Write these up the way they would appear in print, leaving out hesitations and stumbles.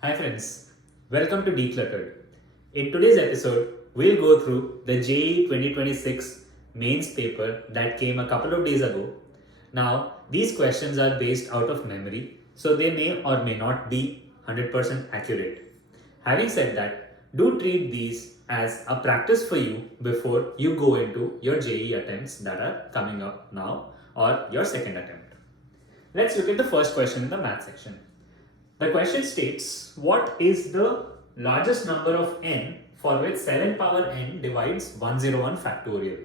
Hi friends, welcome to Decluttered. In today's episode, we'll go through the JEE 2026 mains paper that came a couple of days ago. Now, these questions are based out of memory, so they may or may not be 100% accurate. Having said that, do treat these as a practice for you before you go into your JEE attempts that are coming up now or your second attempt. Let's look at the first question in the math section. The question states, what is the largest number of n for which 7 power n divides 101 factorial?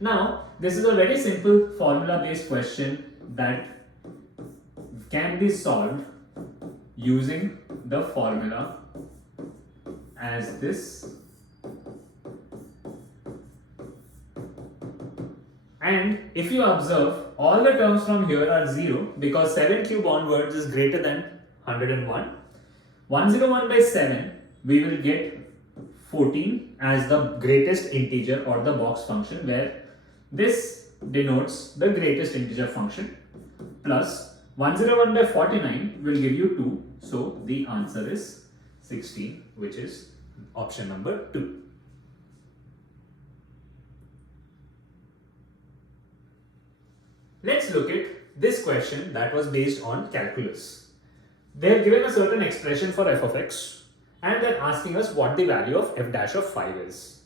Now, this is a very simple formula based question that can be solved using the formula as this. And if you observe, all the terms from here are 0 because 7 cube onwards is greater than 101. 101 by 7, we will get 14 as the greatest integer or the box function, where this denotes the greatest integer function, plus 101 by 49 will give you 2. So the answer is 16, which is option number 2. Let's look at this question that was based on calculus. They have given a certain expression for f of x and they're asking us what the value of f dash of 5 is.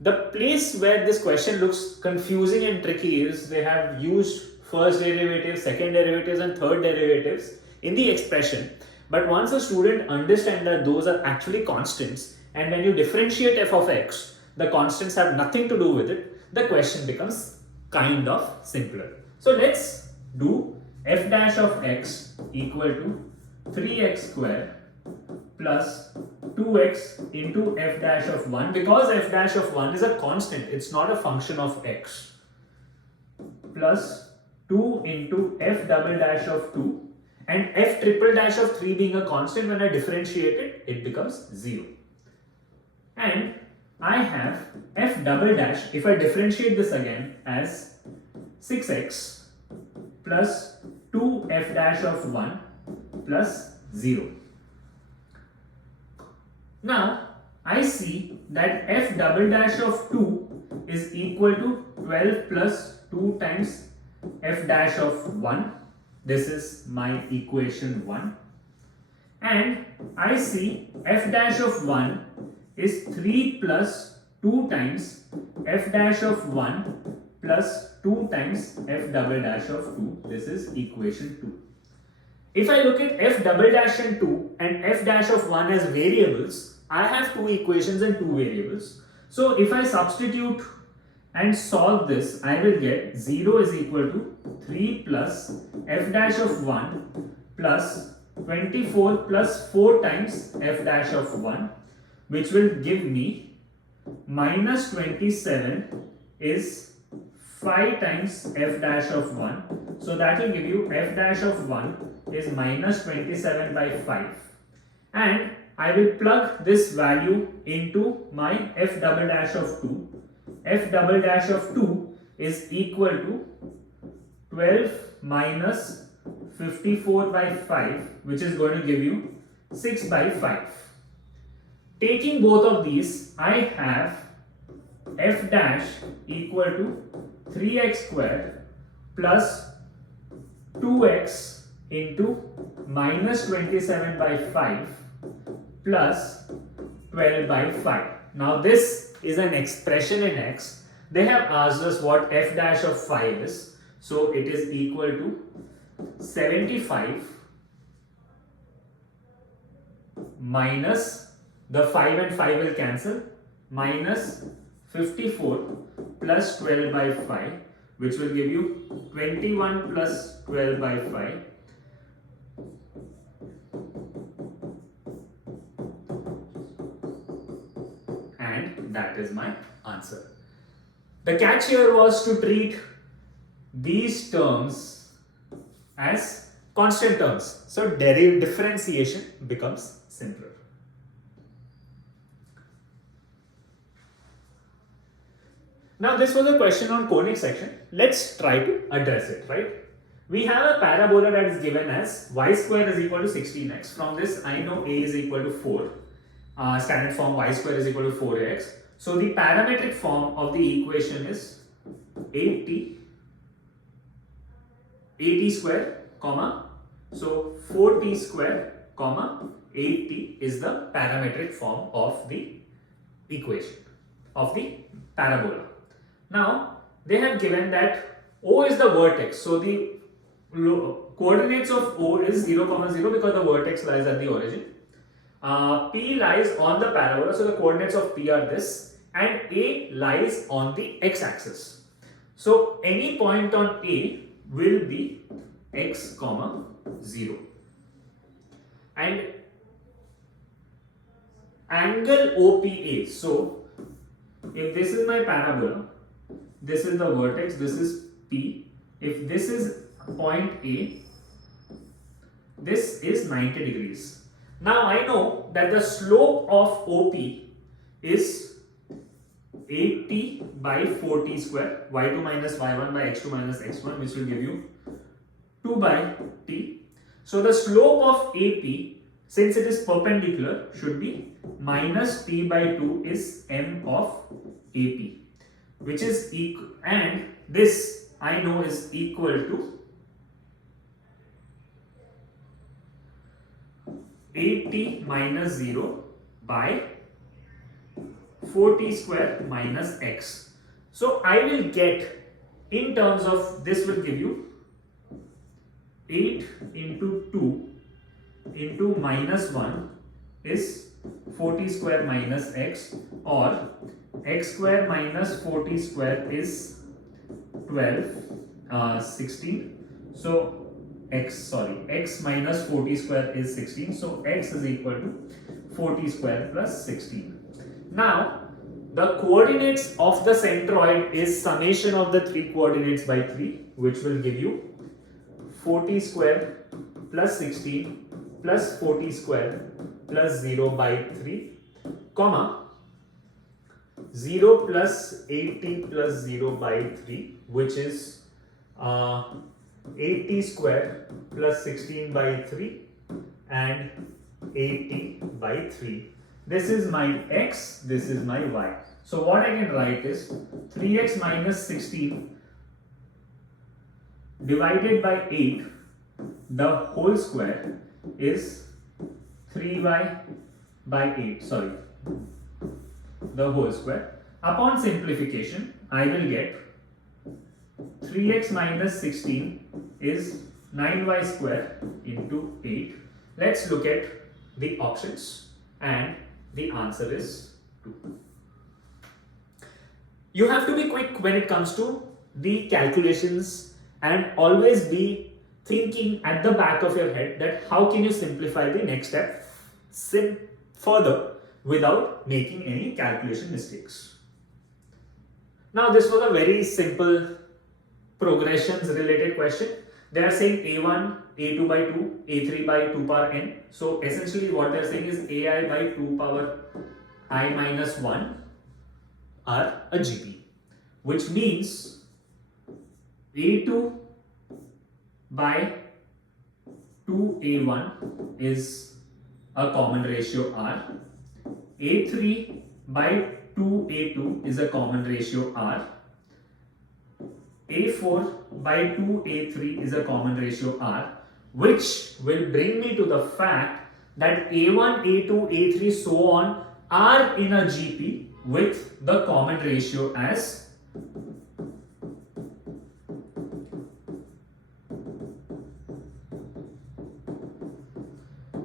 The place where this question looks confusing and tricky is they have used first derivatives, second derivatives and third derivatives in the expression. But once a student understands that those are actually constants, and when you differentiate f of x, the constants have nothing to do with it, the question becomes kind of simpler. So let's do f dash of x equal to 3x square plus 2x into f dash of 1, because f dash of 1 is a constant, it's not a function of x, plus 2 into f double dash of 2, and f triple dash of 3 being a constant, when I differentiate it, it becomes 0. And I have f double dash, if I differentiate this again, as 6x plus 2 f dash of 1 plus 0. Now, I see that f double dash of 2 is equal to 12 plus 2 times f dash of 1. This is my equation 1. And I see f dash of 1 is 3 plus 2 times f dash of 1 plus 2 times f double dash of 2. This is equation 2. If I look at f double dash and 2 and f dash of 1 as variables, I have two equations and two variables. So if I substitute and solve this, I will get 0 is equal to 3 plus f dash of 1 plus 24 plus 4 times f dash of 1, which will give me minus 27 is 5 times f dash of 1. So that will give you f dash of 1 is minus 27 by 5. And I will plug this value into my f double dash of 2. F double dash of 2 is equal to 12 minus 54 by 5, which is going to give you 6 by 5. Taking both of these, I have f dash equal to 3x square plus 2x into minus 27 by 5 plus 12 by 5. Now this is an expression in x. They have asked us what f dash of 5 is. So it is equal to 75 minus, the 5 and 5 will cancel, minus 54 plus 12 by 5, which will give you 21 plus 12 by 5. And that is my answer. The catch here was to treat these terms as constant terms. So differentiation becomes simpler. Now this was a question on conic section. Let's try to address it, right? We have a parabola that is given as y square is equal to 16x. From this, I know a is equal to 4. Standard form y square is equal to 4x. So the parametric form of the equation is 8t square, comma, so 4t square, comma, 8t is the parametric form of the equation of the parabola. Now, they have given that O is the vertex. So the coordinates of O is 0, 0 because the vertex lies at the origin. P lies on the parabola, so the coordinates of P are this, and A lies on the x-axis. So any point on A will be x, 0. And angle OPA. So if this is my parabola, this is the vertex, this is P. If this is point A, this is 90 degrees. Now I know that the slope of OP is 8t by 4t square, y2 minus y1 by x2 minus x1, which will give you 2 by t. So the slope of AP, since it is perpendicular, should be minus t by 2 is m of AP, which is equal, and this I know is equal to 8t minus 0 by 4t square minus x. So I will get, in terms of this will give you 8 into 2 into minus 1 is 4t square minus x, or x square minus 4t square is 12, 16. So x minus 4t square is 16. So x is equal to 4t square plus 16. Now the coordinates of the centroid is summation of the three coordinates by 3, which will give you 4t square plus 16 plus 4t square plus 0 by 3, comma 0 plus 8t plus 0 by 3, which is 8t square plus 16 by 3 and 8t by 3. This is my x, this is my y. So what I can write is 3x minus 16 divided by 8, the whole square is 3y by 8, the whole square. Upon simplification, I will get 3x minus 16 is 9y square into 8. Let's look at the options, and the answer is 2. You have to be quick when it comes to the calculations and always be thinking at the back of your head that how can you simplify the next step further without making any calculation mistakes. Now this was a very simple progressions related question. They are saying A1, A2 by 2, A3 by 2 power n. So essentially what they are saying is AI by 2 power I minus 1 are a GP, which means A2 by 2A1 is a common ratio R. A3 by 2A2 is a common ratio R. A4 by 2A3 is a common ratio R, which will bring me to the fact that A1, A2, A3, so on are in a GP with the common ratio as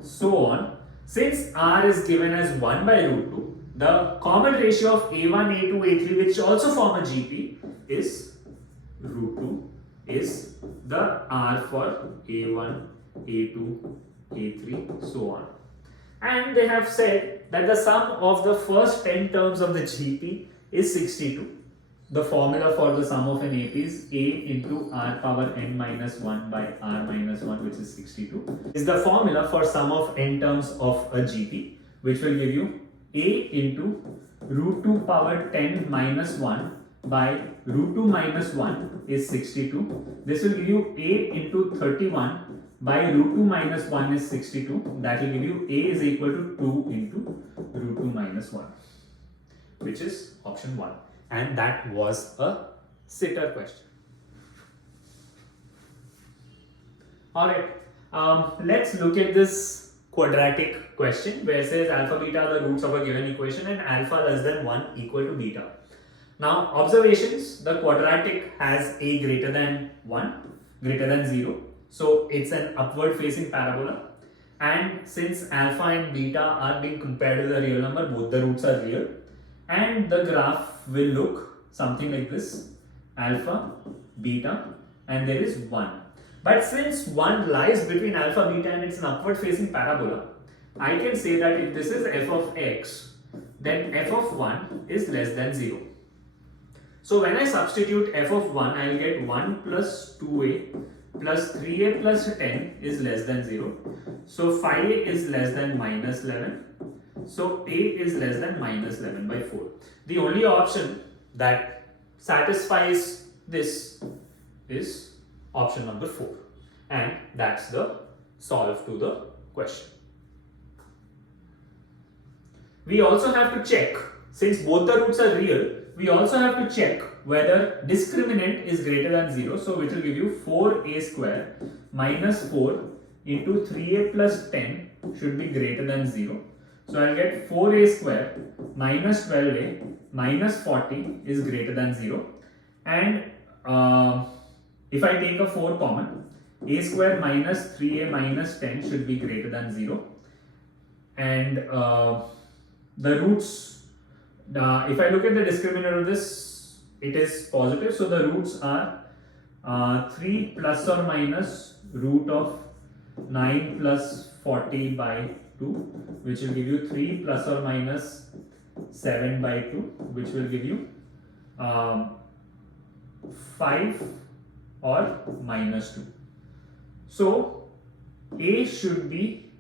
so on. Since R is given as 1 by root 2, the common ratio of A1, A2, A3, which also form a GP, is root 2, is the R for A1, A2, A3, so on. And they have said that the sum of the first 10 terms of the GP is 62. The formula for the sum of an AP is A into R power n minus 1 by R minus 1, which is 62. Is the formula for sum of n terms of a GP, which will give you A into root 2 power 10 minus 1 by root 2 minus 1 is 62. This will give you a into 31 by root 2 minus 1 is 62. That will give you a is equal to 2 into root 2 minus 1, which is option 1. And that was a sitter question. Alright, let's look at this quadratic question where it says alpha beta are the roots of a given equation and alpha less than 1 equal to beta. Now observations, the quadratic has a greater than 1, greater than 0. So it's an upward facing parabola, and since alpha and beta are being compared to the real number, both the roots are real, and the graph will look something like this: alpha, beta, and there is 1. But since 1 lies between alpha, beta and it's an upward facing parabola, I can say that if this is f of x, then f of 1 is less than 0. So when I substitute f of 1, I will get 1 plus 2a plus 3a plus 10 is less than 0. So 5a is less than minus 11. So a is less than minus 11 by 4. The only option that satisfies this is option number 4. And that's the solve to the question. We also have to check, since both the roots are real, we also have to check whether discriminant is greater than 0. So which will give you 4a square minus 4 into 3a plus 10 should be greater than 0. So I'll get 4a square minus 12a minus 40 is greater than 0. And if I take a 4 common, a square minus 3a minus 10 should be greater than 0. And the roots, if I look at the discriminator of this, it is positive. So the roots are 3 plus or minus root of 9 plus 40 by 2, which will give you 3 plus or minus 7 by 2, which will give you 5 or minus 2. So a should be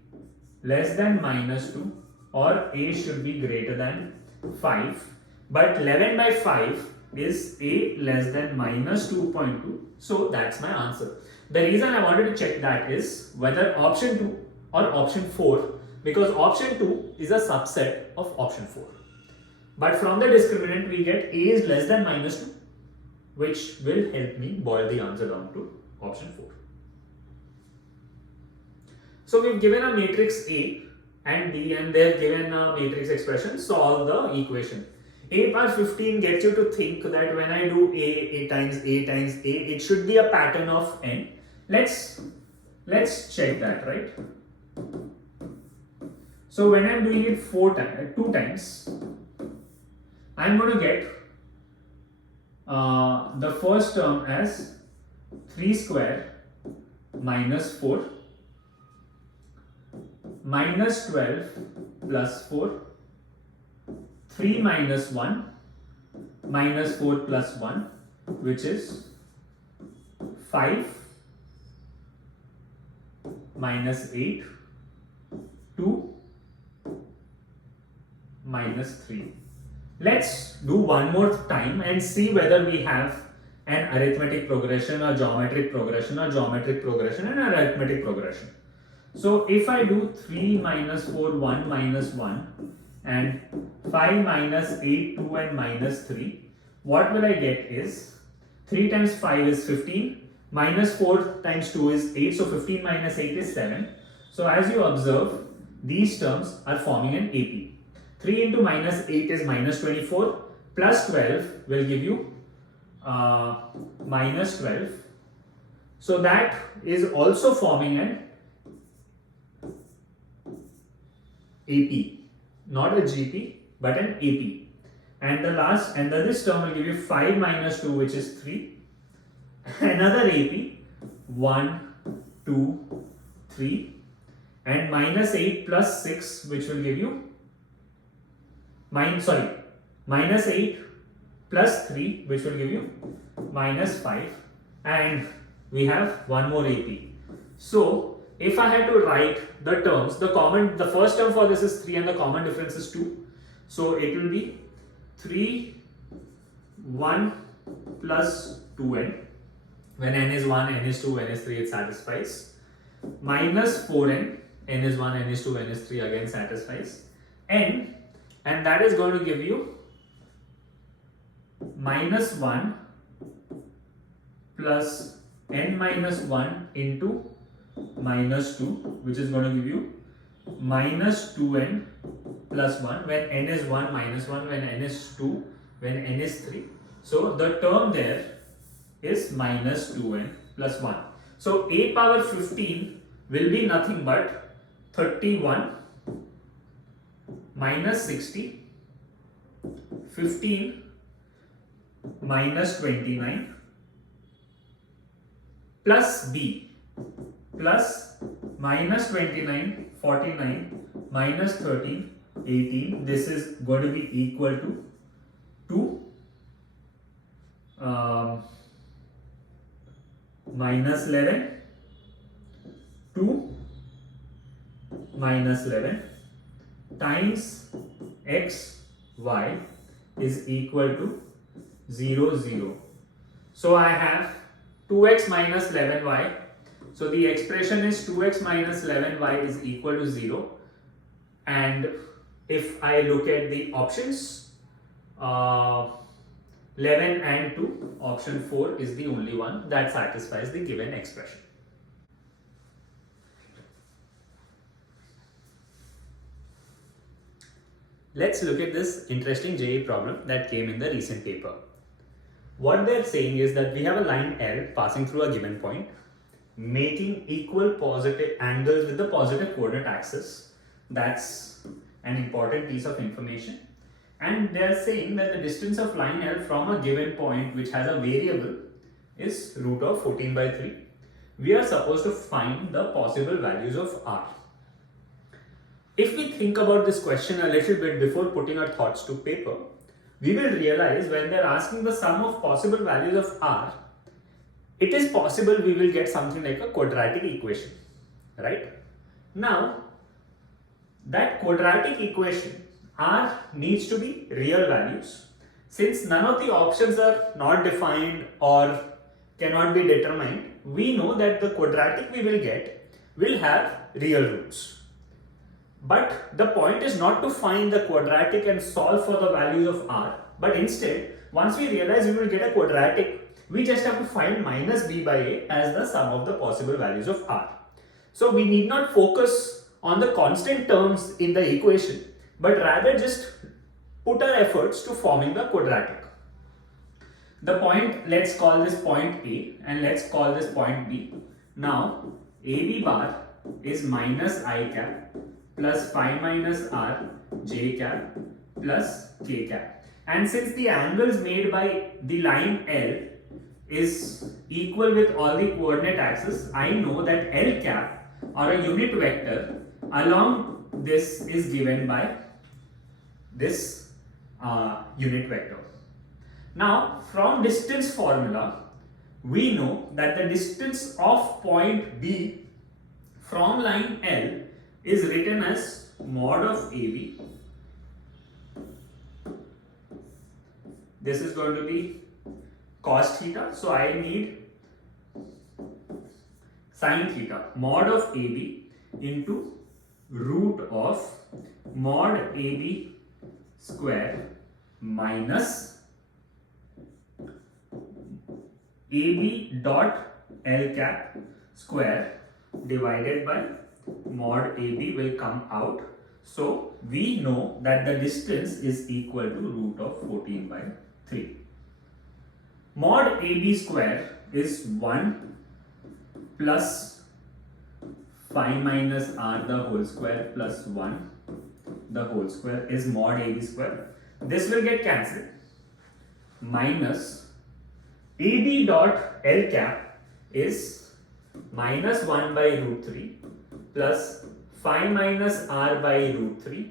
less than minus 2 or a should be greater than 5, but 11 by 5 is a less than minus 2.2. So that's my answer. The reason I wanted to check that is whether option 2 or option 4, because option 2 is a subset of option 4. But from the discriminant we get a is less than minus 2, which will help me boil the answer down to option 4. So we've given a matrix A and B and they've given a matrix expression, solve the equation. A power 15 gets you to think that when I do A times A times A, it should be a pattern of n. Let's check that, right? So when I'm doing it 2 times, I'm going to get the first term as 3 square minus 4 minus 12 plus 4, 3 minus 1 minus 4 plus 1, which is 5 minus 8, 2 minus 3. Let's do one more time and see whether we have an arithmetic progression, a geometric progression, a geometric progression and an arithmetic progression. So if I do 3 minus 4, 1 minus 1 and 5 minus 8, 2 and minus 3, what will I get is 3 times 5 is 15, minus 4 times 2 is 8, so 15 minus 8 is 7. So as you observe, these terms are forming an AP. 3 into minus 8 is minus 24, plus 12 will give you minus 12. So that is also forming an AP, not a GP but an AP. And the last, and this term will give you 5 minus 2, which is 3. Another AP, 1, 2, 3, and minus 8 plus 6, which will give you minus 8 plus 3, which will give you minus 5, and we have one more AP. So if I had to write the terms, the first term for this is 3 and the common difference is 2. So it will be 3 1 plus 2n. When n is 1, n is 2, n is 3, it satisfies. Minus 4n, n is 1, n is 2, n is 3, again satisfies. N, and that is going to give you minus 1 plus n minus 1 into minus 2, which is going to give you minus 2n plus 1 when n is 1, minus 1 when n is 2, when n is 3. So the term there is minus 2n plus 1. So a power 15 will be nothing but 31 minus 60, 15 minus 29 plus b plus minus 29, 49 minus 13, 18. This is going to be equal to 2 minus 11, 2 minus 11 times x, y is equal to 0, 0. So I have 2x minus 11y. So the expression is 2x minus 11y is equal to 0. And if I look at the options, 11 and 2, option 4 is the only one that satisfies the given expression. Let's look at this interesting JEE problem that came in the recent paper. What they're saying is that we have a line L passing through a given point, making equal positive angles with the positive coordinate axis. That's an important piece of information. And they're saying that the distance of line L from a given point which has a variable is root of 14 by 3. We are supposed to find the possible values of R. If we think about this question a little bit before putting our thoughts to paper, we will realize when they're asking the sum of possible values of R, it is possible we will get something like a quadratic equation, right? Now, that quadratic equation, R needs to be real values. Since none of the options are not defined or cannot be determined, we know that the quadratic we will get will have real roots. But the point is not to find the quadratic and solve for the values of R, but instead, once we realize we will get a quadratic, we just have to find minus b by a as the sum of the possible values of R. So we need not focus on the constant terms in the equation, but rather just put our efforts to forming the quadratic. The point, let's call this point A and let's call this point B. Now, AB bar is minus I cap plus phi minus r j cap plus k cap. And since the angles made by the line L is equal with all the coordinate axes, I know that L cap or a unit vector along this is given by this unit vector. Now, from distance formula, we know that the distance of point B from line L is written as mod of AB. This is going to be cos theta, so I need sin theta. Mod of AB into root of mod AB square minus AB dot L cap square divided by mod AB will come out. So we know that the distance is equal to root of 14 by 3. Mod AB square is 1 plus phi minus r the whole square plus 1 the whole square is mod AB square. This will get cancelled. Minus AB dot L cap is minus 1 by root 3 plus phi minus r by root 3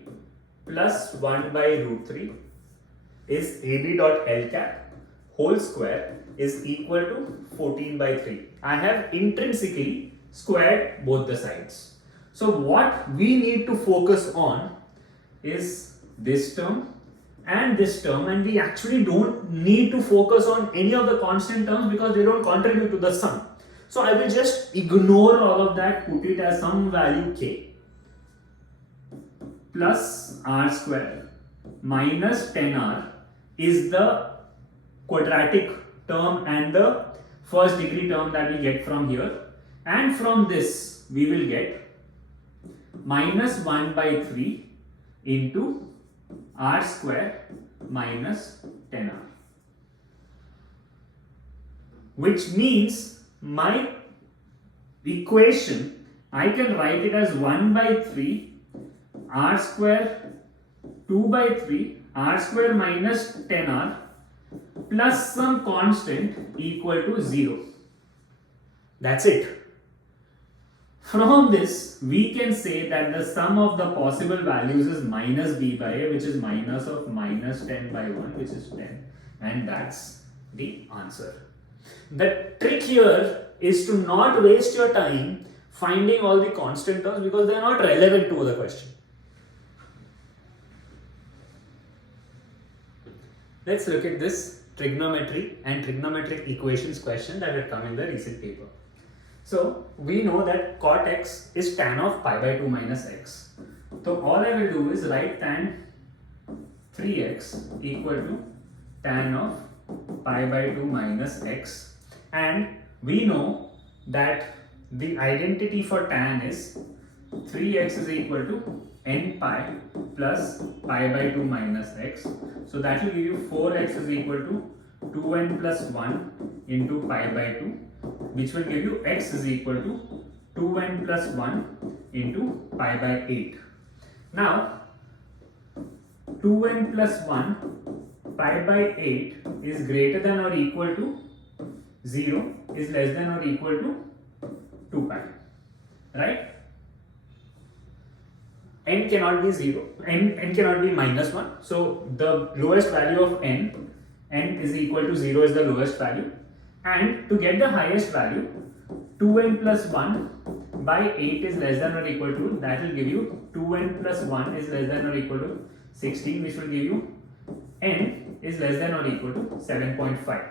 plus 1 by root 3 is AB dot L cap whole square is equal to 14 by 3. I have intrinsically squared both the sides. So what we need to focus on is this term and this term, and we actually don't need to focus on any of the constant terms because they don't contribute to the sum. So I will just ignore all of that, put it as some value k plus r square minus 10r is the quadratic term and the first degree term that we get from here, and from this we will get minus 1 by 3 into r square minus 10r, which means my equation, I can write it as 1 by 3 r square 2 by 3 r square minus 10r plus some constant equal to 0. That's it. From this, we can say that the sum of the possible values is minus b by a, which is minus of minus 10 by 1, which is 10, and that's the answer. The trick here is to not waste your time finding all the constant terms because they are not relevant to the question. Let's look at this trigonometry and trigonometric equations question that had come in the recent paper. So we know that cot x is tan of pi by 2 minus x. So all I will do is write tan 3x equal to tan of pi by 2 minus x, and we know that the identity for tan is 3x is equal to n pi plus pi by 2 minus x. So that will give you 4x is equal to 2n plus 1 into pi by 2, which will give you x is equal to 2n plus 1 into pi by 8. Now 2n plus 1 pi by 8 is greater than or equal to 0 is less than or equal to 2 pi, right? N cannot be 0, n cannot be minus 1, so the lowest value of n is equal to 0 is the lowest value, and to get the highest value 2n plus 1 by 8 is less than or equal to, that will give you 2n plus 1 is less than or equal to 16, which will give you n is less than or equal to 7.5.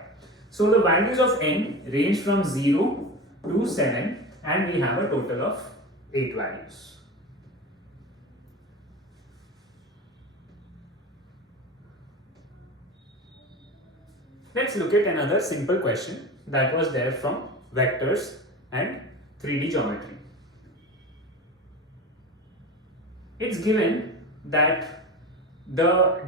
So the values of n range from 0 to 7 and we have a total of 8 values. Let's look at another simple question that was there from vectors and 3D geometry. It's given that the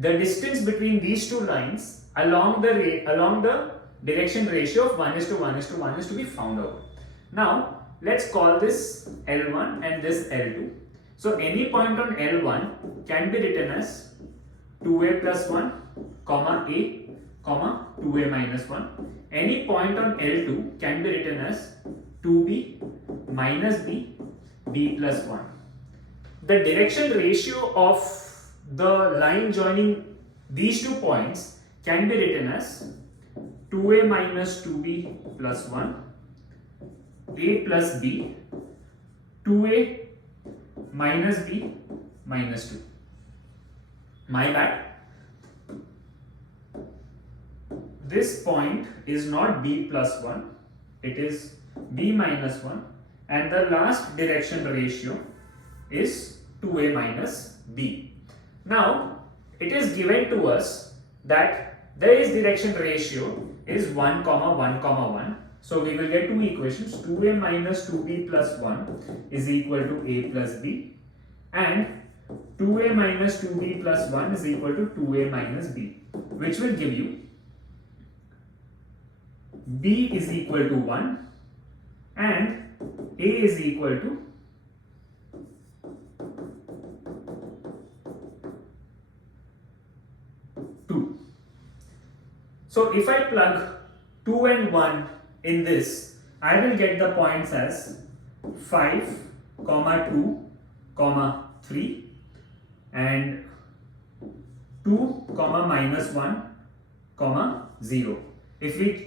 distance between these two lines along the direction ratio of 1:1:1 is to be found out. Now let's call this L1 and this L2. So any point on L1 can be written as 2a plus 1 comma a comma 2a minus 1. Any point on L2 can be written as 2b minus b, b plus 1. The direction ratio of the line joining these 2 points can be written as 2a minus 2b plus 1, a plus b, 2a minus b minus 2. My bad. This point is not b plus 1, it is b minus 1, and the last direction ratio is 2a minus b. Now it is given to us that this direction ratio is 1 comma 1 comma 1. So we will get two equations, 2a minus 2b plus 1 is equal to a plus b, and 2a minus 2b plus 1 is equal to 2a minus b, which will give you b is equal to 1 and a is equal to 2. So if I plug 2 and 1 in this, I will get the points as 5, 2, 3 and 2, minus 1, 0. If we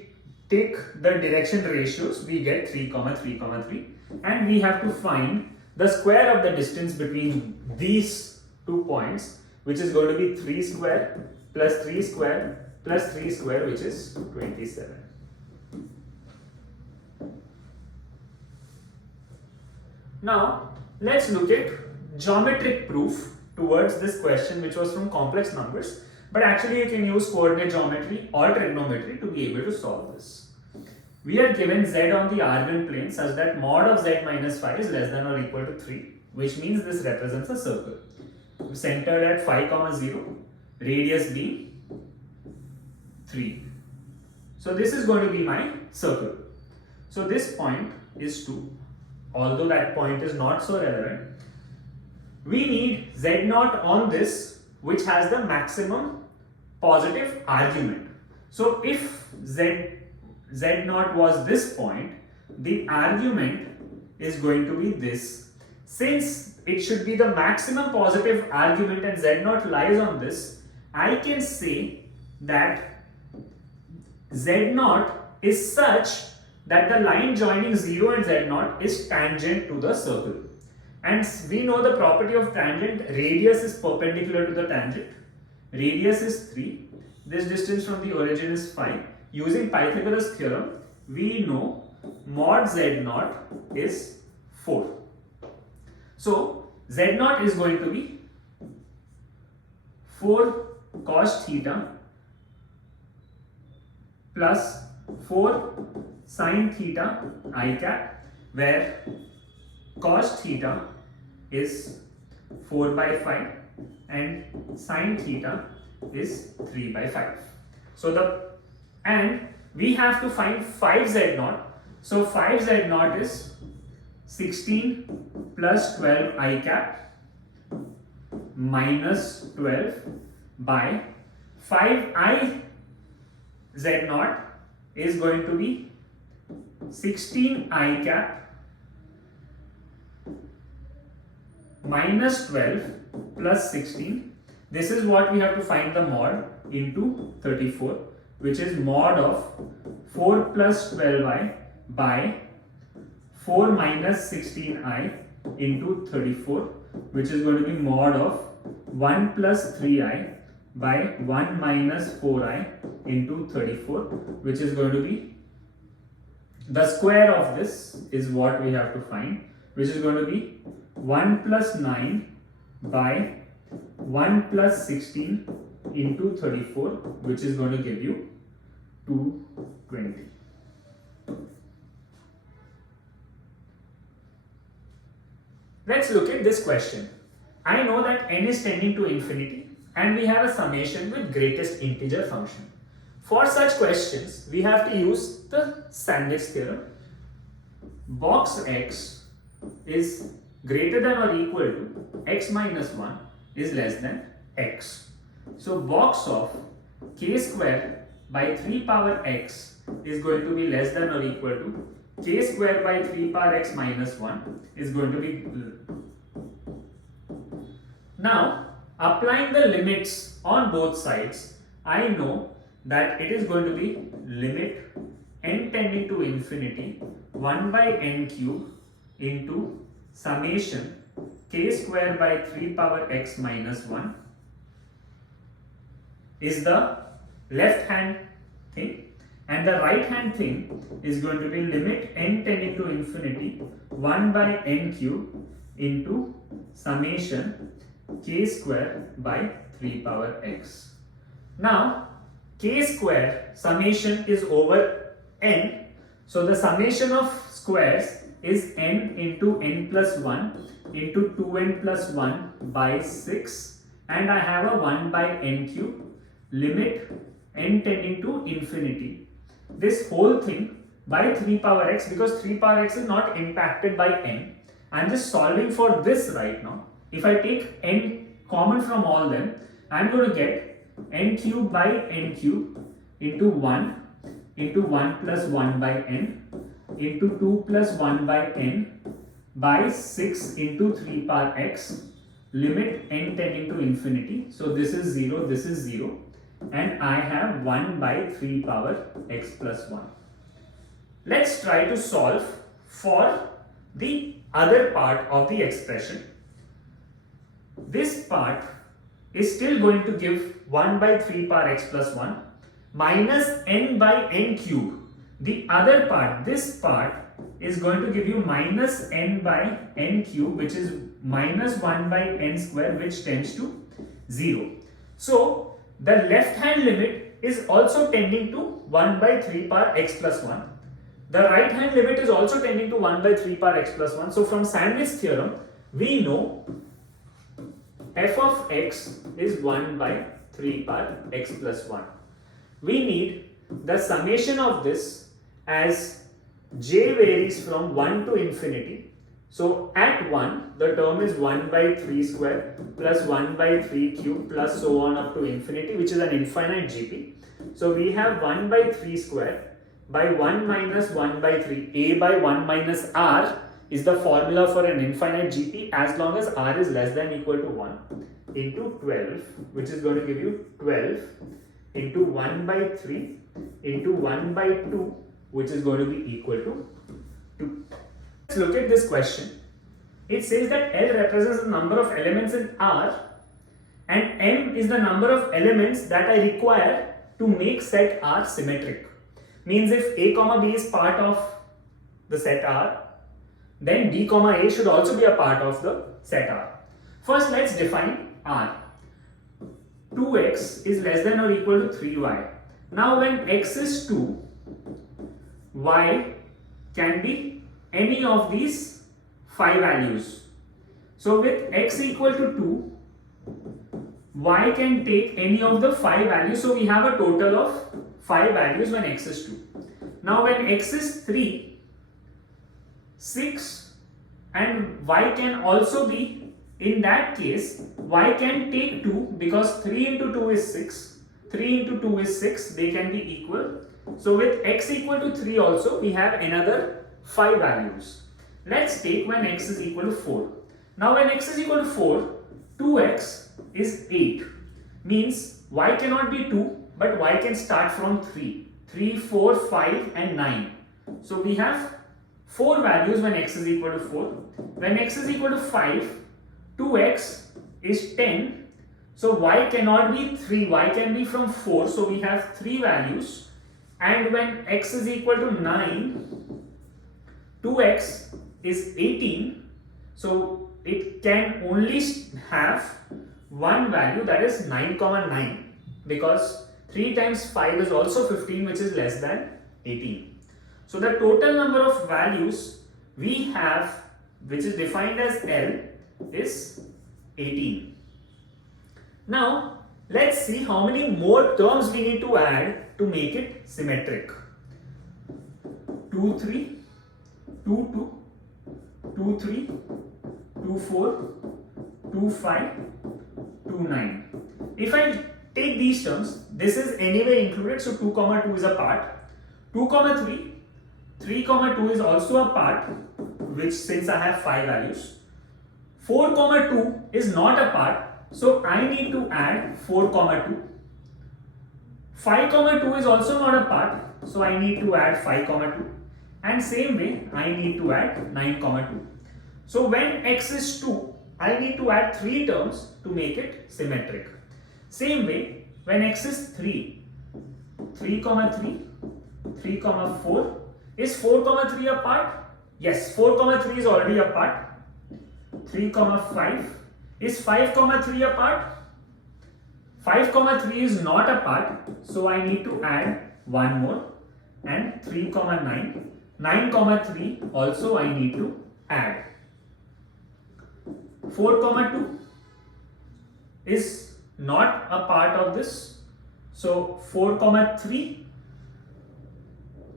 take the direction ratios, we get 3, 3, 3, and we have to find the square of the distance between these 2 points, which is going to be 3 square plus 3 square plus 3 square, which is 27. Now let's look at geometric proof towards this question, which was from complex numbers, but actually you can use coordinate geometry or trigonometry to be able to solve this. We are given z on the Argand plane such that mod of z minus 5 is less than or equal to 3, which means this represents a circle centered at 5, 0, radius being 3. So this is going to be my circle. So this point is 2. Although that point is not so relevant, we need z0 on this, which has the maximum positive argument. So if z0 was this point, the argument is going to be this. Since it should be the maximum positive argument and z0 lies on this, I can say that z0 is such that the line joining 0 and z0 is tangent to the circle. And we know the property of tangent, radius is perpendicular to the tangent, radius is 3, this distance from the origin is 5. Using Pythagoras theorem, we know mod z0 is 4. So z0 is going to be 4 cos theta plus 4 sin theta I cap, where cos theta is 4 by 5 and sin theta is 3 by 5. So and we have to find 5z0. So 5z0 is 16 plus 12 I cap minus 12 by 5i z0 is going to be 16 I cap minus 12 plus 16. This is what we have to find the mod into 34, which is mod of 4 plus 12i by 4 minus 16i into 34, which is going to be mod of 1 plus 3i by 1 minus 4i into 34, which is going to be the square of this is what we have to find, which is going to be 1 plus 9 by 1 plus 16 into 34, which is going to give you 220. Let's look at this question. I know that n is tending to infinity and we have a summation with greatest integer function. For such questions, we have to use the Sandwich theorem. Box x is greater than or equal to x minus 1 is less than x. So box of k square by 3 power x is going to be less than or equal to k square by 3 power x minus 1 is going to be. Now, applying the limits on both sides, I know that it is going to be limit n tending to infinity 1 by n cube into summation k square by 3 power x minus 1 is the left hand thing, and the right hand thing is going to be limit n tending to infinity 1 by n cube into summation k square by 3 power x. Now k square summation is over n, so the summation of squares is n into n plus 1 into 2n plus 1 by 6, and I have a 1 by n cube limit n tending to infinity. This whole thing by 3 power x, because 3 power x is not impacted by n. I am just solving for this right now. If I take n common from all them, I am going to get n cube by n cube into 1 plus 1 by n into 2 plus 1 by n by 6 into 3 power x, limit n tending to infinity. So this is 0, this is 0, and I have 1 by 3 power x plus 1. Let's try to solve for the other part of the expression. This part is still going to give 1 by 3 power x plus 1 minus n by n cube. The other part, this part, is going to give you minus n by n cube, which is minus 1 by n square, which tends to 0. So the left hand limit is also tending to 1 by 3 power x plus 1. The right hand limit is also tending to 1 by 3 power x plus 1. So from Sandwich theorem, we know f of x is 1 by 3 power x plus 1. We need the summation of this as j varies from 1 to infinity. So at 1, the term is 1 by 3 square plus 1 by 3 cube plus so on up to infinity, which is an infinite GP. So we have 1 by 3 square by 1 minus 1 by 3. A by 1 minus r is the formula for an infinite GP as long as r is less than or equal to 1 into 12, which is going to give you 12 into 1 by 3 into 1 by 2, which is going to be equal to 2. Let's look at this question. It says that L represents the number of elements in R and M is the number of elements that I require to make set R symmetric. Means if A comma B is part of the set R, then B comma A should also be a part of the set R. First, let's define R. 2x is less than or equal to 3y. Now when x is 2, y can be any of these 5 values. So with x equal to 2, y can take any of the 5 values. So we have a total of 5 values when x is 2. Now when x is 3, 6 and y can also be, in that case, y can take 2 because 3 into 2 is 6. 3 into 2 is 6, they can be equal. So with x equal to 3 also, we have another 5 values. Let's take when x is equal to 4. Now when x is equal to 4, 2x is 8. Means y cannot be 2, but y can start from 3. 3, 4, 5 and 9. So we have 4 values when x is equal to 4. When x is equal to 5, 2x is 10. So y cannot be 3, y can be from 4. So we have 3 values. And when x is equal to 9, 2x is 18. So it can only have one value, that is 9, 9, because 3 times 5 is also 15, which is less than 18. So the total number of values we have, which is defined as L, is 18. Now let's see how many more terms we need to add to make it symmetric. 2, 3, 2, 2, 2, 3, 2, 4, 2, 5, 2, 9. If I take these terms, this is anyway included, so 2, 2 is a part. 2, 3, 3, 2 is also a part, which since I have 5 values. 4, 2 is not a part, so I need to add 4, 2. 5, 2 is also not a part, so I need to add 5, 2. And same way, I need to add 9, 2. So when x is 2, I need to add 3 terms to make it symmetric. Same way, when x is 3, 3, 3, 3, 4, is 4, 3 a part? Yes, 4, 3 is already a part. 3, 5, is 5, 3 a part? 5, 3 is not a part, so I need to add one more, and 3, 9. 9, 3 also I need to add. 4, 2 is not a part of this, so 4, 3,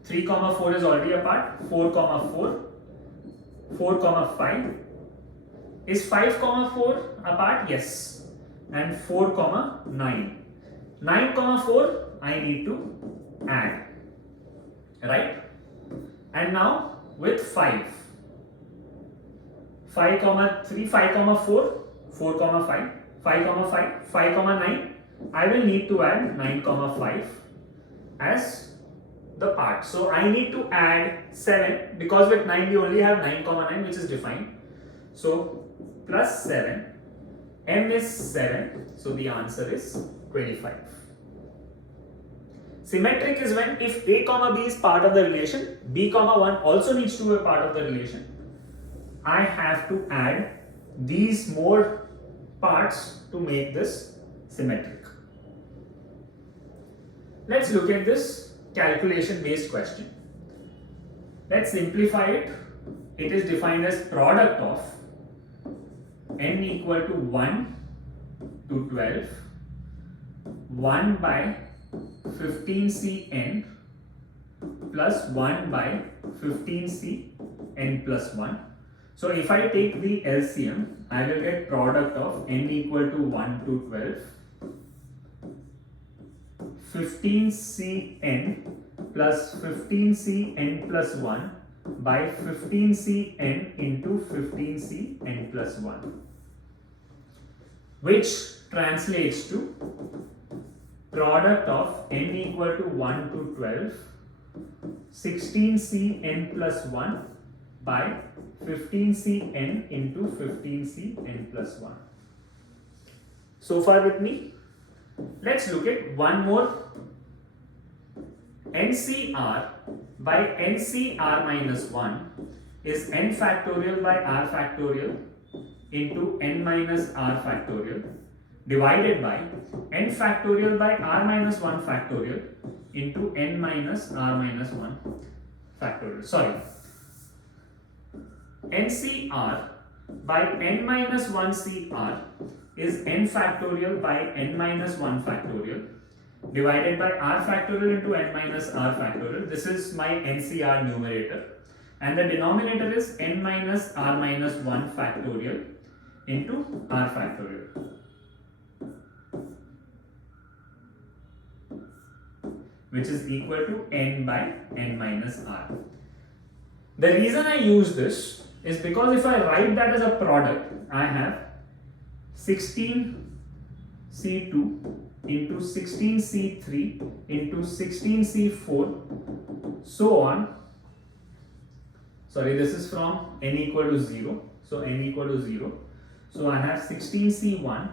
3, 4 is already a part. 4, 4, 4, 5. Is 5, 4 a part? Yes. And 4, 9. 9, 4 I need to add. Right? And now with 5. 5, 3, 5, 4, 4, 5, 5, 5, 5, 9. I will need to add 9, 5 as the part. So I need to add 7 because with 9 we only have 9, 9, which is defined. So plus 7 m is 7, so the answer is 25. Symmetric is when if a comma b is part of the relation, b comma 1 also needs to be a part of the relation. I have to add these more parts to make this symmetric. Let's look at this calculation based question. Let's simplify it. It is defined as product of n equal to 1 to 12, 1 by 15c n plus 1 by 15c n plus 1. So if I take the LCM, I will get product of n equal to 1 to 12, 15c n plus 15c n plus 1 by 15c n into 15c n plus 1, which translates to product of n equal to 1 to 12, 16c n plus 1 by 15c n into 15c n plus 1. So far with me? Let's look at one more. NCR by NCR minus 1 is n factorial by r factorial into n minus r factorial divided by n factorial by r minus 1 factorial into n minus r minus 1 factorial. Sorry. NCR by n minus 1 CR is n factorial by n minus 1 factorial divided by r factorial into n minus r factorial. This is my NCR numerator, and the denominator is n minus r minus 1 factorial into r factorial, which is equal to n by n minus r. The reason I use this is because if I write that as a product, I have 16c2 into 16c3 into 16c4 so on. Sorry, this is from n equal to 0, so n equal to 0. So I have 16c1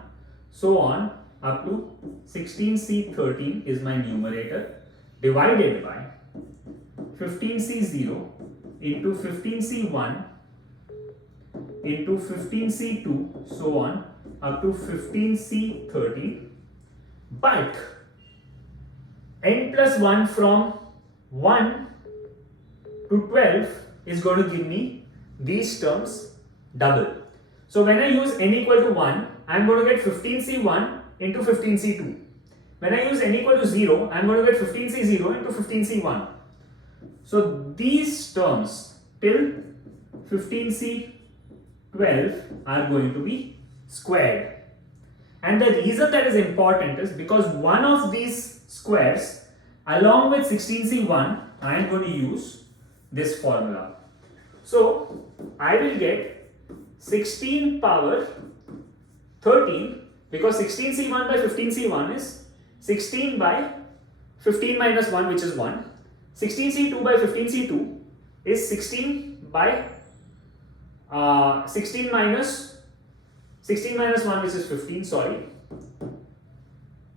so on up to 16c13 is my numerator divided by 15c0 into 15c1 into 15c2 so on up to 15c13, but n plus 1 from 1 to 12 is going to give me these terms double. So when I use n equal to 1, I am going to get 15c1 into 15c2. When I use n equal to 0, I am going to get 15c0 into 15c1. So these terms till 15c12 are going to be squared. And the reason that is important is because one of these squares along with 16c1, I am going to use this formula. So I will get 16 power 13, because 16c1 by 15c1 is 16 by 15 minus 1, which is 1. 16c2 by 15c2 is 16 by 16 minus 1, which is 15, sorry.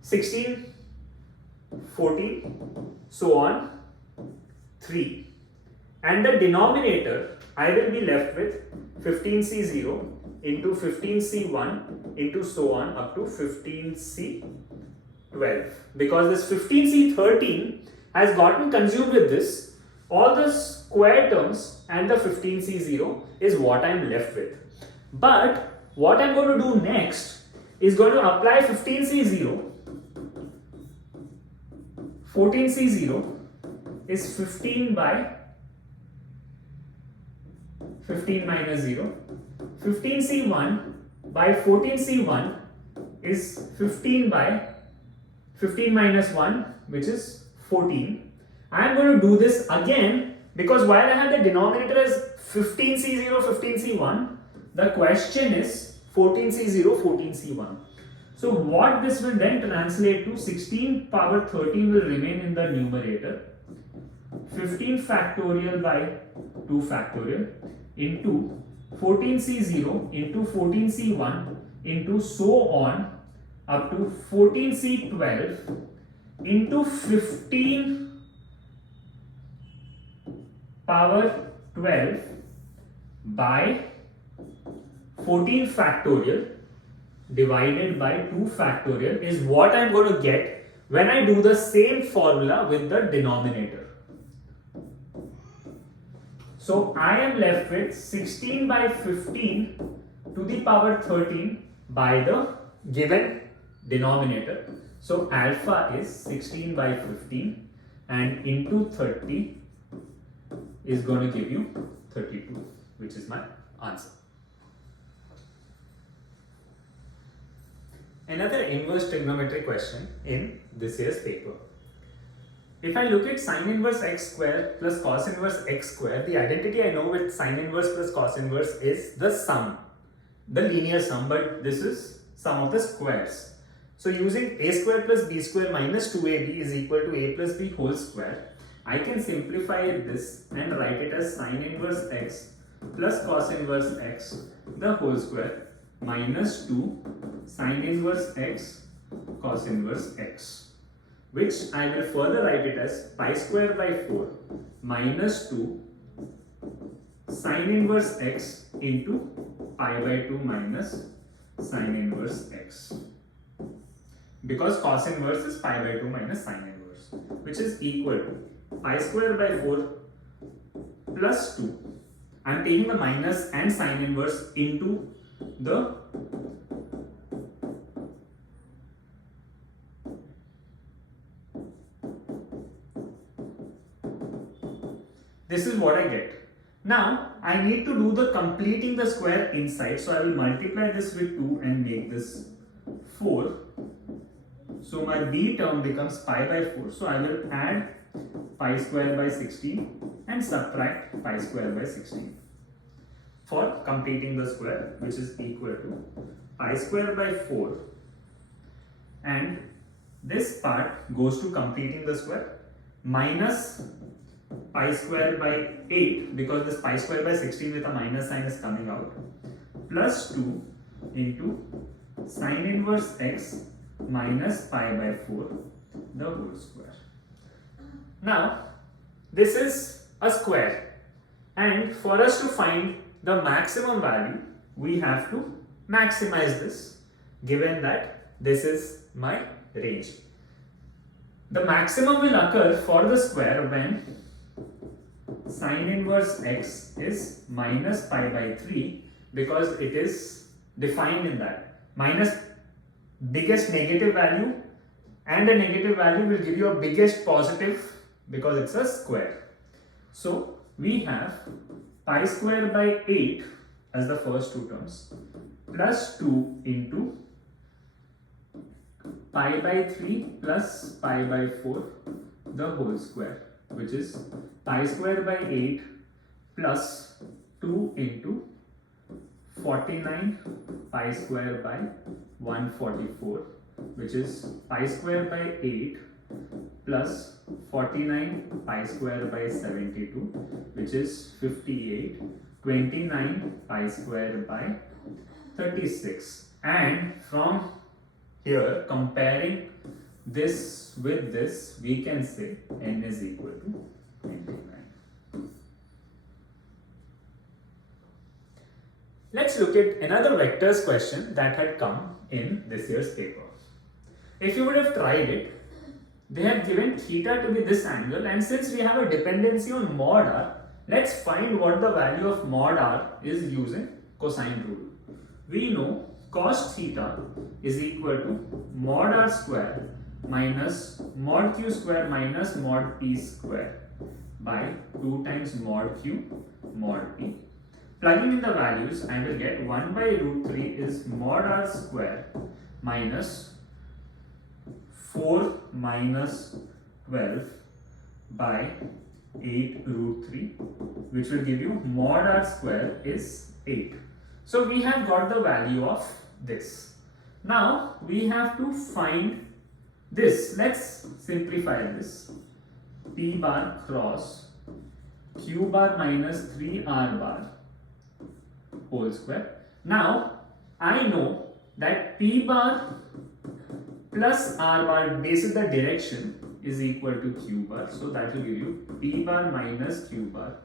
16, 14, so on, 3. And the denominator, I will be left with 15c0 into 15c1 into so on up to 15c12. Because this 15c13 has gotten consumed with this, all the square terms and the 15c0 is what I am left with. But what I am going to do next is going to apply 15c0. 14c0 is 15 by 15 minus 0. 15c1 by 14c1 is 15 by 15 minus 1, which is 14. I am going to do this again because while I have the denominator as 15c0, 15c1, the question is 14c0, 14c1. So what this will then translate to, 16 power 13 will remain in the numerator, 15 factorial by 2 factorial into 14c0 into 14c1 into so on up to 14C12 into 15 power 12 by 14 factorial divided by 2 factorial is what I'm going to get when I do the same formula with the denominator. So I am left with 16 by 15 to the power 13 by the given denominator. So alpha is 16 by 15 and into 30 is going to give you 32, which is my answer. Another inverse trigonometry question in this year's paper. If I look at sine inverse x square plus cos inverse x square, the identity I know with sine inverse plus cos inverse is the sum, the linear sum, but this is sum of the squares. So using a square plus b square minus 2ab is equal to a plus b whole square, I can simplify this and write it as sine inverse x plus cos inverse x the whole square minus 2 sine inverse x cos inverse x, which I will further write it as pi square by 4 minus 2 sine inverse x into pi by 2 minus sine inverse x, because cos inverse is pi by 2 minus sine inverse, which is equal to pi square by 4 plus 2. I am taking the minus and sine inverse into the this is what I get. Now I need to do the completing the square inside, so I will multiply this with 2 and make this 4. So my b term becomes pi by 4, so I will add pi square by 16 and subtract pi square by 16 for completing the square, which is equal to pi square by 4, and this part goes to completing the square minus pi square by 8, because this pi square by 16 with a minus sign is coming out, plus 2 into sine inverse x minus pi by 4 the whole square. Now this is a square, and for us to find the maximum value we have to maximize this, given that this is my range. The maximum will occur for the square when sine inverse x is minus pi by 3, because it is defined in that. Minus biggest negative value and a negative value will give you a biggest positive, because it's a square. So we have pi square by 8 as the first two terms, plus 2 into pi by 3 plus pi by 4 the whole square, which is pi square by 8 plus 2 into 49 pi square by 144, which is pi square by 8 plus 49 pi square by 72, which is 58, 29 pi square by 36. And from here, comparing this with this, we can say n is equal to 29. Let's look at another vectors question that had come in this year's paper. If you would have tried it, they have given theta to be this angle, and since we have a dependency on mod r, let's find what the value of mod r is using cosine rule. We know cos theta is equal to mod r square minus mod q square minus mod p square by 2 times mod q mod p. Plugging in the values, I will get 1 by root 3 is mod r square minus 4 minus 12 by 8 root 3, which will give you mod r square is 8. So we have got the value of this. Now we have to find this. Let's simplify this. P bar cross q bar minus 3r bar whole square. Now I know that P bar plus R bar, based on the direction, is equal to Q bar. So that will give you P bar minus Q bar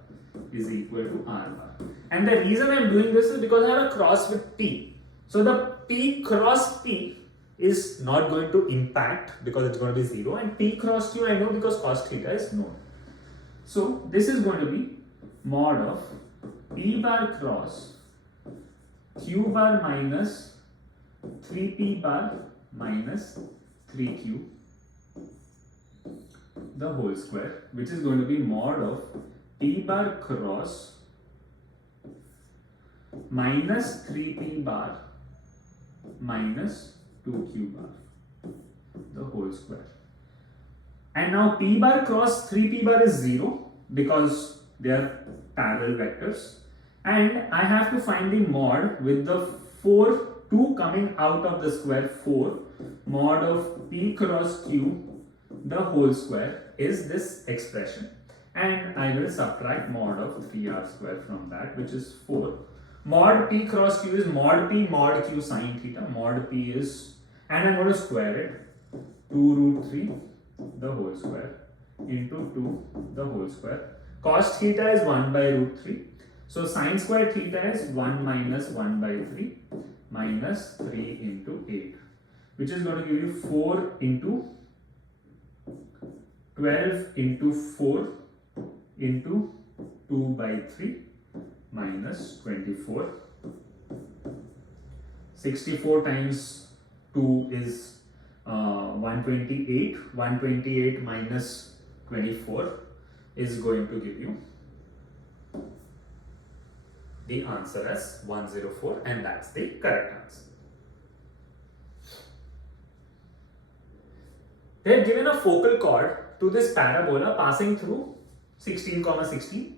is equal to R bar. And the reason I am doing this is because I have a cross with P. So the P cross P is not going to impact because it's going to be 0, and P cross Q I know because cos theta is known. So this is going to be mod of P bar cross Q bar minus 3P bar minus 3Q the whole square, which is going to be mod of P bar cross minus 3P bar minus 2Q bar the whole square. And now P bar cross 3P bar is 0 because they are parallel vectors, and I have to find the mod with the 2 coming out of the square, 4 mod of P cross Q the whole square is this expression, and I will subtract mod of 3R square from that, which is 4. Mod P cross Q is mod P mod Q sine theta. Mod P is, and I'm going to square it, 2 root 3 the whole square into 2 the whole square. Cos theta is 1 by root 3. So sine square theta is 1 minus 1 by 3 minus 3 into 8, which is going to give you 4 into 12 into 4 into 2 by 3 minus 24. 64 times 2 is 128. 128 minus 24 is going to give you the answer as 104, and that's the correct answer. They have given a focal chord to this parabola passing through 16, 16,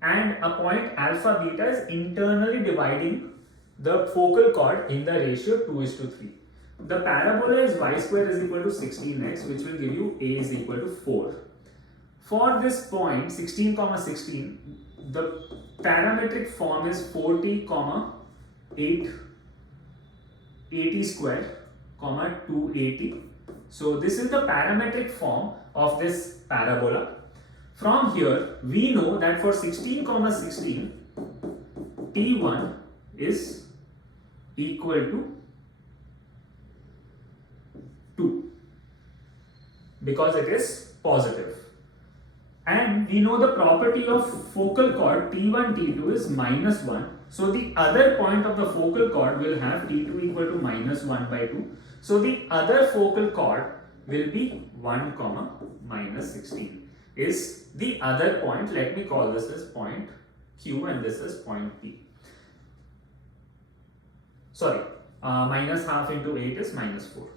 and a point alpha beta is internally dividing the focal chord in the ratio 2:3. The parabola is y square is equal to 16x, which will give you a is equal to 4. For this point 16, 16, the parametric form is 4t, 8, 80 square, 280. So this is the parametric form of this parabola. From here, we know that for 16, 16, t1 is equal to 2 because it is positive. And we know the property of focal chord t1, t2 is minus 1. So the other point of the focal chord will have t2 equal to minus 1 by 2. So the other focal chord will be 1, minus 16 is the other point. Let me call this as point Q and this is point P. Sorry, minus half into 8 is minus 4.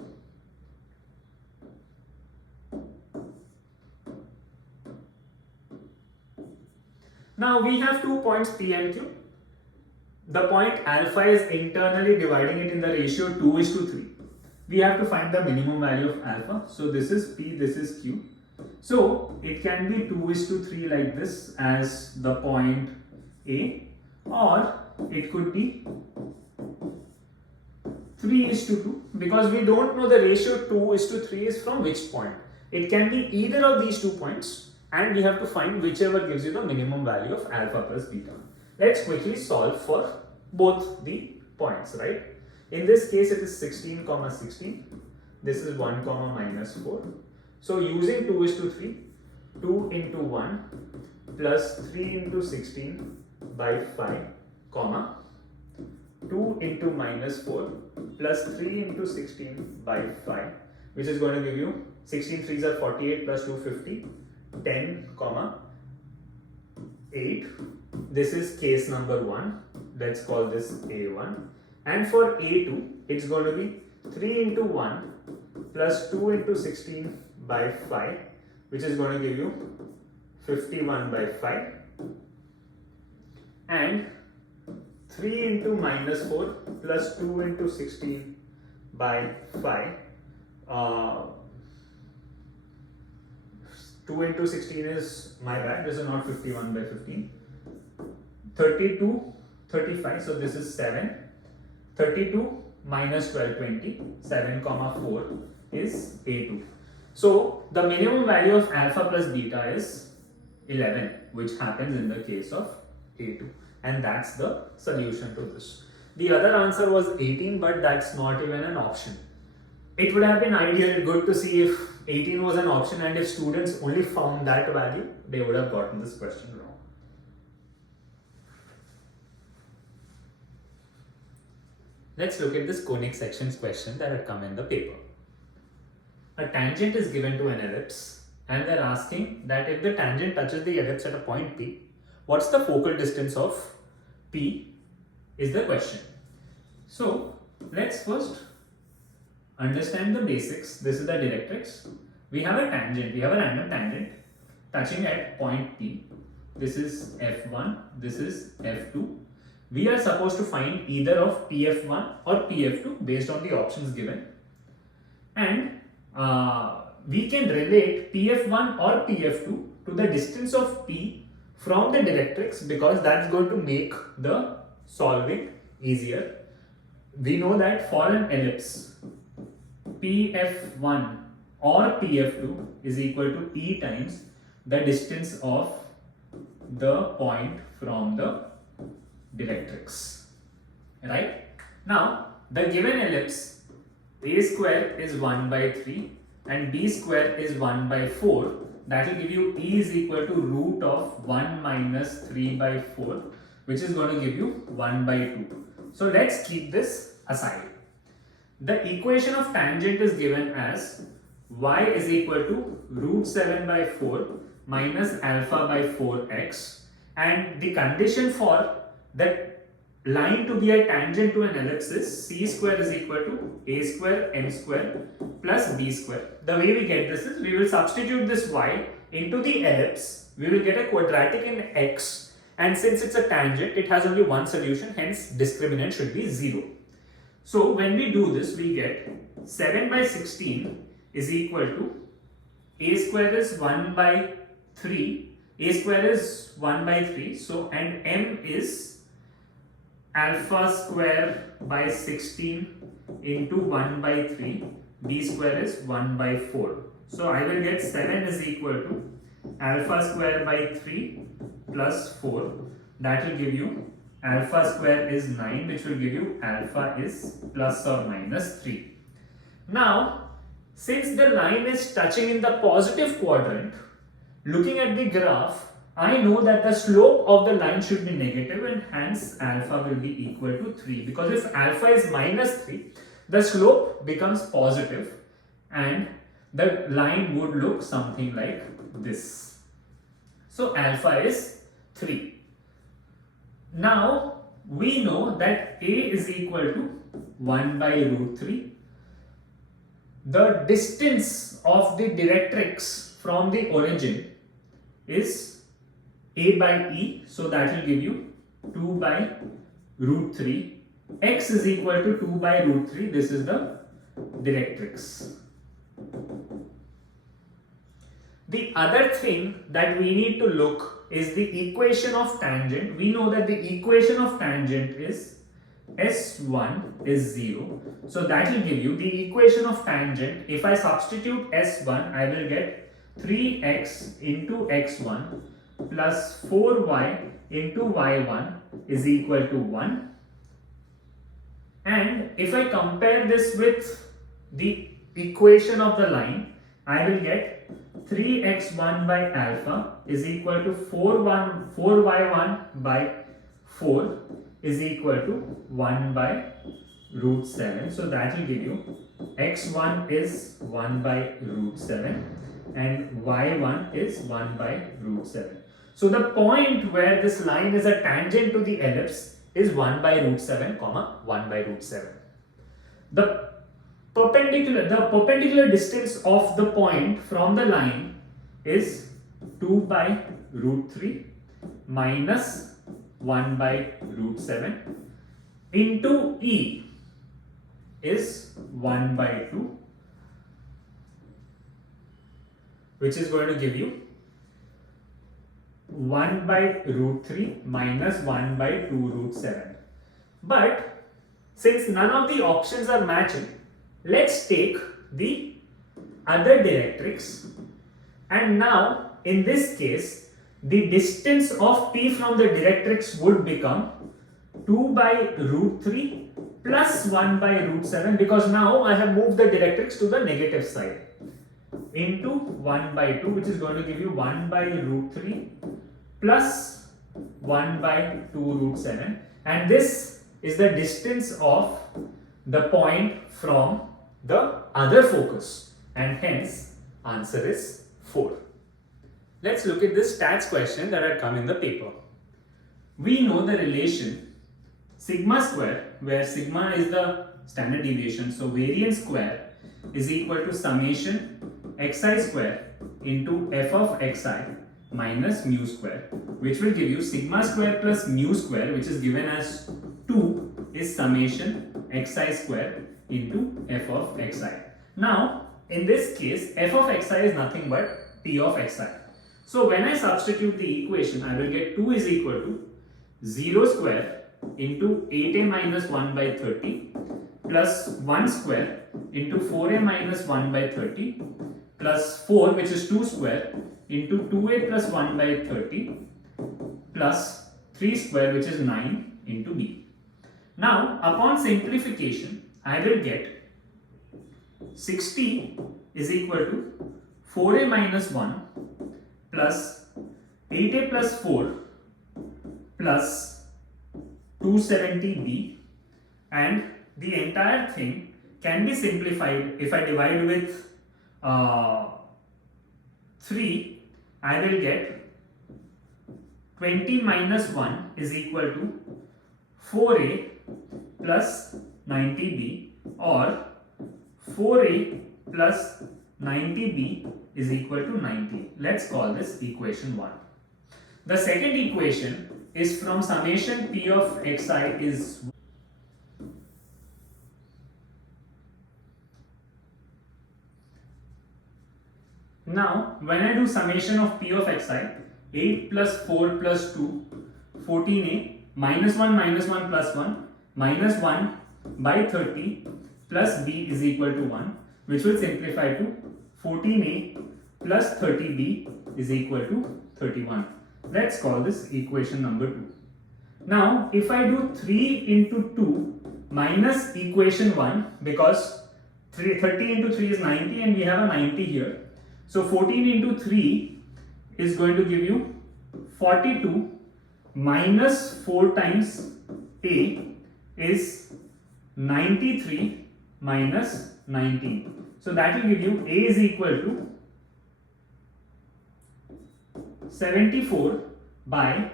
Now we have 2 points P and Q. The point alpha is internally dividing it in the ratio 2:3. We have to find the minimum value of alpha. So this is P, this is Q. So it can be 2:3 like this as the point A, or it could be 3:2 because we don't know the ratio 2:3 is from which point. It can be either of these 2 points, and we have to find whichever gives you the minimum value of alpha plus beta. Let's quickly solve for both the points, right? In this case, it is 16, 16. This is 1, minus 4. So using 2:3, 2 into 1 plus 3 into 16 by 5, 2 into minus 4 plus 3 into 16 by 5, which is going to give you 16 3s are 48 plus 2 50, 10, 8. This is case number 1. Let's call this A1. And for A2, it's going to be 3 into 1 plus 2 into 16 by 5, which is going to give you 51 by 5. And 3 into minus 4 plus 2 into 16 by 5. 2 into 16 is, my bad, this is not 51 by 15. 32, 35, so this is 7. 32 minus 1220, 7 comma 4 is A2. So the minimum value of alpha plus beta is 11, which happens in the case of A2, and that's the solution to this. The other answer was 18, but that's not even an option. It would have been ideal, good to see if 18 was an option, and if students only found that value, they would have gotten this question wrong. Let's look at this conic sections question that had come in the paper. A tangent is given to an ellipse, and they're asking that if the tangent touches the ellipse at a point P, what's the focal distance of P is the question. So let's first understand the basics. This is the directrix. We have a tangent, we have a random tangent touching at point P. This is F1, this is F2. We are supposed to find either of PF1 or PF2 based on the options given. And we can relate PF1 or PF2 to the distance of P from the directrix, because that's going to make the solving easier. We know that for an ellipse, PF1 or PF2 is equal to E times the distance of the point from the directrix. Right? Now, the given ellipse, A square is 1 by 3 and B square is 1 by 4. That will give you E is equal to root of 1 minus 3 by 4, which is going to give you 1 by 2. So let's keep this aside. The equation of tangent is given as y is equal to root 7 by 4 minus alpha by 4x, and the condition for that line to be a tangent to an ellipse is c square is equal to a square n square plus b square. The way we get this is we will substitute this y into the ellipse, we will get a quadratic in x, and since it's a tangent it has only one solution, hence discriminant should be 0. So when we do this, we get 7 by 16 is equal to a square is 1 by 3, a square is 1 by 3, so and m is alpha square by 16 into 1 by 3, b square is 1 by 4. So I will get 7 is equal to alpha square by 3 plus 4, that will give you alpha square is 9, which will give you alpha is plus or minus 3. Now, since the line is touching in the positive quadrant, looking at the graph, I know that the slope of the line should be negative, and hence alpha will be equal to 3, because if alpha is minus 3, the slope becomes positive and the line would look something like this. So alpha is 3. Now we know that a is equal to 1 by root 3. The distance of the directrix from the origin is a by e, so that will give you 2 by root 3. X is equal to 2 by root 3. This is the directrix. The other thing that we need to look is the equation of tangent. We know that the equation of tangent is S1 is 0. So that will give you the equation of tangent. If I substitute S1, I will get 3x into x1 plus 4y into y1 is equal to 1. And if I compare this with the equation of the line, I will get 3x1 by alpha is equal to 4y1 by 4 is equal to 1 by root 7. So that will give you x1 is 1 by root 7 and y1 is 1 by root 7. So the point where this line is a tangent to the ellipse is 1 by root 7 comma 1 by root 7. The perpendicular distance of the point from the line is 2 by root 3 minus 1 by root 7 into E is 1 by 2, which is going to give you 1 by root 3 minus 1 by 2 root 7. But since none of the options are matching, let's take the other directrix, and now in this case the distance of P from the directrix would become 2 by root 3 plus 1 by root 7, because now I have moved the directrix to the negative side, into 1 by 2, which is going to give you 1 by root 3 plus 1 by 2 root 7, and this is the distance of the point from the other focus, and hence answer is 4. Let's look at this stats question that had come in the paper. We know the relation sigma square, where sigma is the standard deviation, so variance square is equal to summation xi square into f of xi minus mu square, which will give you sigma square plus mu square, which is given as 2 is summation xi square into f of xi. Now in this case f of xi is nothing but p of xi. So when I substitute the equation, I will get 2 is equal to 0 square into 8a minus 1 by 30 plus 1 square into 4a minus 1 by 30 plus 4, which is 2 square, into 2a plus 1 by 30 plus 3 square, which is 9, into b. Now upon simplification, I will get 60 is equal to 4a minus 1 plus 8a plus 4 plus 270b, and the entire thing can be simplified. If I divide with 3, I will get 20 minus 1 is equal to 4a plus 90b, or 4a plus 90b is equal to 90. Let's call this equation 1. The second equation is from summation p of xi is now when I do summation of p of xi, 8 plus 4 plus 2, 14a minus 1 plus 1 minus 1 by 30 plus b is equal to 1, which will simplify to 14a plus 30b is equal to 31. Let's call this equation number 2. Now if I do 3 into 2 minus equation 1, because 30 into 3 is 90 and we have a 90 here, so 14 into 3 is going to give you 42 minus 4 times a is 93 minus 19. So that will give you a is equal to 74 by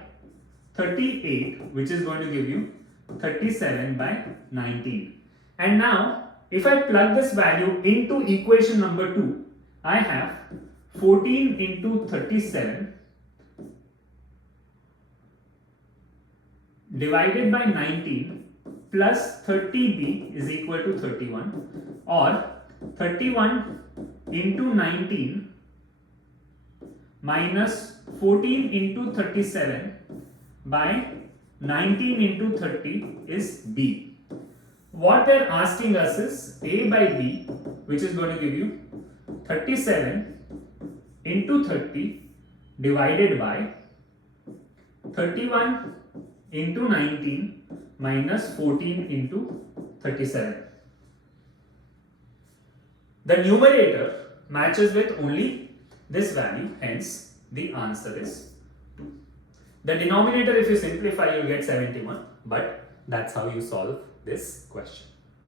38, which is going to give you 37 by 19. And now if I plug this value into equation number 2, I have 14 into 37 divided by 19 plus 30b is equal to 31, or 31 into 19 minus 14 into 37 by 19 into 30 is b. What they're asking us is a by b, which is going to give you 37 into 30 divided by 31 into 19 minus 14 into 37. The numerator matches with only this value, hence the answer is 2. The denominator, if you simplify, you'll get 71, but that's how you solve this question.